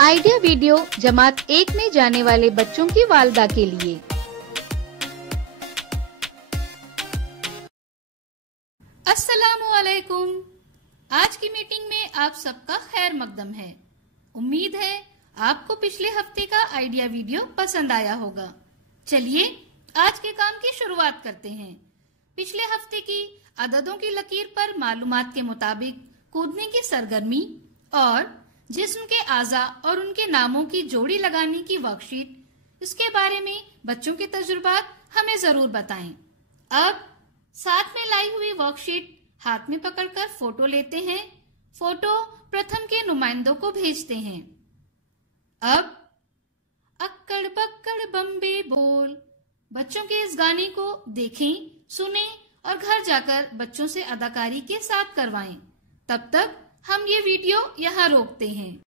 Idea video जमात 1 में जाने वाले बच्चों की वालिदा के लिए। अस्सलामुअलैकुम। आज की मीटिंग में आप सबका खैर मकदम है। उम्मीद है आपको पिछले हफ्ते का आइडिया वीडियो पसंद आया होगा। चलिए आज के काम की शुरुआत करते हैं। पिछले हफ्ते की अददों की लकीर पर मालूमात के मुताबिक कूदने की सरगर्मी और जिस्म के आज़ा और उनके नामों की जोड़ी लगाने की वर्कशीट, इसके बारे में बच्चों के तजुर्बात हमें जरूर बताएं। अब साथ में लाई हुई वर्कशीट हाथ में पकड़कर फोटो लेते हैं। फोटो प्रथम के नुमाइंदों को भेजते हैं। अब अक्कड़ बक्कड़ बम्बे बोल, बच्चों के इस गाने को देखें, सुनें और घर जाकर बच्चों से अदाकारी के साथ करवाएं। तब तक हम ये वीडियो यहाँ रोकते हैं।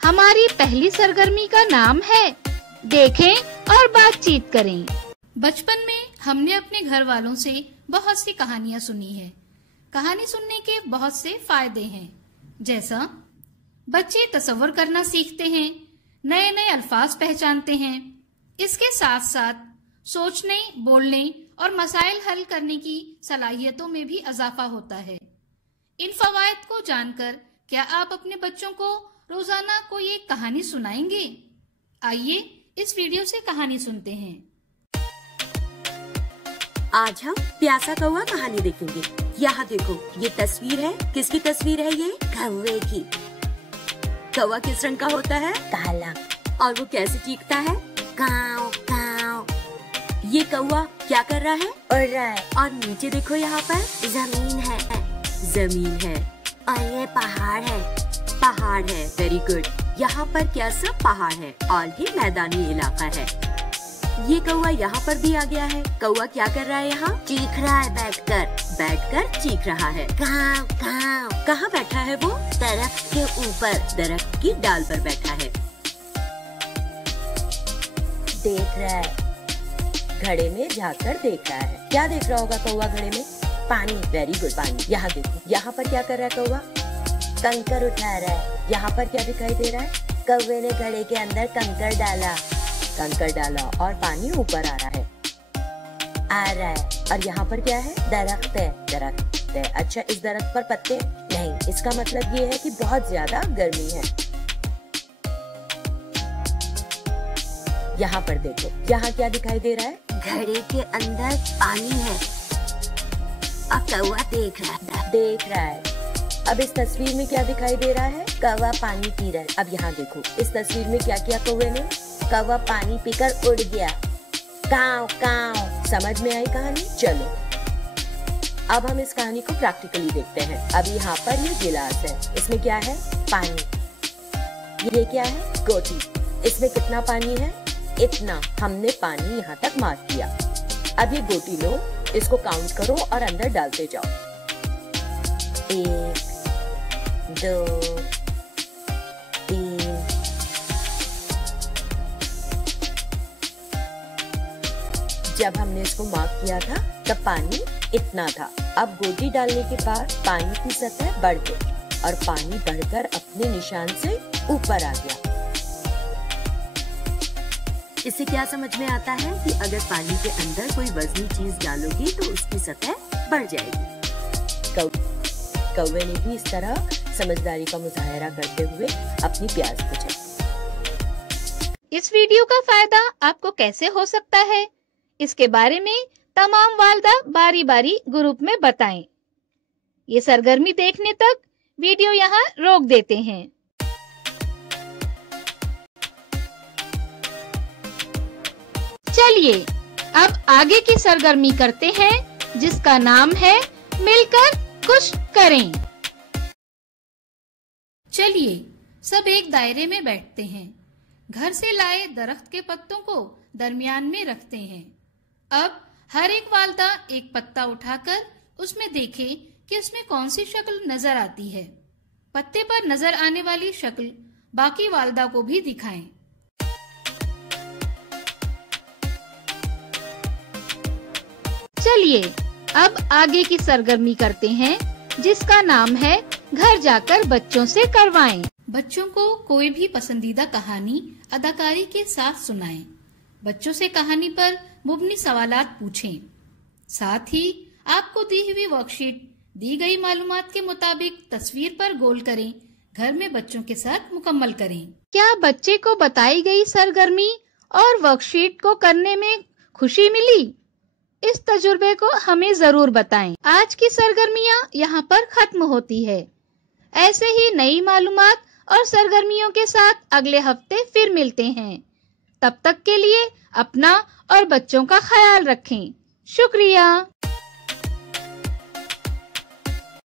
हमारी पहली सरगर्मी का नाम है देखें और बातचीत करें। बचपन में हमने अपने घर वालों से बहुत सी कहानियाँ सुनी है। कहानी सुनने के बहुत से फायदे हैं, जैसा बच्चे तसव्वुर करना सीखते हैं, नए नए अल्फाज पहचानते हैं। इसके साथ साथ सोचने, बोलने और मसाइल हल करने की सलाहियतों में भी इजाफा होता है। इन फवायद को जानकर क्या आप अपने बच्चों को रोजाना कोई एक कहानी सुनाएंगे? आइए इस वीडियो से कहानी सुनते हैं। आज हम प्यासा कौवा कहानी देखेंगे। यहाँ देखो, ये तस्वीर है। किसकी तस्वीर है ये? कौवे की। कौवा किस रंग का होता है? काला। और वो कैसे चीखता है? काव काव। ये कौवा क्या कर रहा है? उड़ रहा है। और नीचे देखो, यहाँ पर जमीन है। जमीन है और ये पहाड़ है। पहाड़ है। Very good. यहाँ पर क्या सब पहाड़ है और ये मैदानी इलाका है। ये कौवा यहाँ पर भी आ गया है। कौवा क्या कर रहा है? यहाँ चीख रहा है। बैठकर चीख रहा है। काव काव। कहाँ बैठा है वो? दरख्त के ऊपर, दरख्त की डाल पर बैठा है। देख रहा है, घड़े में झाँककर देख रहा है। क्या देख रहा होगा कौवा घड़े में? पानी। वेरी गुड, पानी। यहाँ देखो, यहाँ पर क्या कर रहा है कौवा? कंकर उठा रहा है। यहाँ पर क्या दिखाई दे रहा है? कौवे ने घड़े के अंदर कंकर डाला और पानी ऊपर आ रहा है। और यहाँ पर क्या है? दरख्त है। अच्छा, इस दरख्त पर पत्ते नहीं, इसका मतलब ये है कि बहुत ज्यादा गर्मी है। यहाँ पर देखो, यहाँ क्या दिखाई दे रहा है? घड़े के अंदर पानी है। अब कौवा देख रहा है। अब इस तस्वीर में क्या दिखाई दे रहा है? कौवा पानी पी रहा है। अब यहाँ देखो, इस तस्वीर में क्या किया कौवे ने? कौवा पानी पीकर उड़ गया। काव काव। समझ में आई कहानी? चलो अब हम इस कहानी को प्रैक्टिकली देखते हैं। अब यहाँ पर ये गिलास है, इसमें क्या है? पानी। ये क्या है? गोटी। इसमें कितना पानी है? इतना। हमने पानी यहाँ तक मार दिया। अब ये गोटी लो, इसको काउंट करो और अंदर डालते जाओ। 1 2 3 जब हमने इसको मार्क किया था तब पानी इतना था। अब गोटी डालने के बाद पानी की सतह बढ़ गई और पानी बढ़कर अपने निशान से ऊपर आ गया। इससे क्या समझ में आता है कि अगर पानी के अंदर कोई वजनी चीज डालोगी तो उसकी सतह बढ़ जाएगी। कौवे ने भी इस तरह समझदारी का मुजाहरा करते हुए अपनी प्यास बुझाई। इस वीडियो का फायदा आपको कैसे हो सकता है, इसके बारे में तमाम वालिदा बारी बारी ग्रुप में बताएं। ये सरगर्मी देखने तक वीडियो यहाँ रोक देते हैं। चलिए अब आगे की सरगर्मी करते हैं, जिसका नाम है मिलकर कुछ करें। चलिए सब एक दायरे में बैठते हैं। घर से लाए दरख्त के पत्तों को दरमियान में रखते हैं। अब हर एक वालदा एक पत्ता उठाकर उसमें देखे कि उसमें कौन सी शक्ल नजर आती है। पत्ते पर नजर आने वाली शक्ल बाकी वालदा को भी दिखाएं। चलिए अब आगे की सरगर्मी करते हैं, जिसका नाम है घर जाकर बच्चों से करवाएं। बच्चों को कोई भी पसंदीदा कहानी अदाकारी के साथ सुनाएं। बच्चों से कहानी पर मुबनी सवालात पूछें। साथ ही आपको दी हुई वर्कशीट दी गई मालूमात के मुताबिक तस्वीर पर गोल करें। घर में बच्चों के साथ मुकम्मल करें। क्या बच्चे को बताई गई सरगर्मी और वर्कशीट को करने में खुशी मिली? इस तजुर्बे को हमें जरूर बताएं। आज की सरगर्मियां यहाँ पर खत्म होती है। ऐसे ही नई मालूमात और सरगर्मियों के साथ अगले हफ्ते फिर मिलते हैं। तब तक के लिए अपना और बच्चों का ख्याल रखें। शुक्रिया।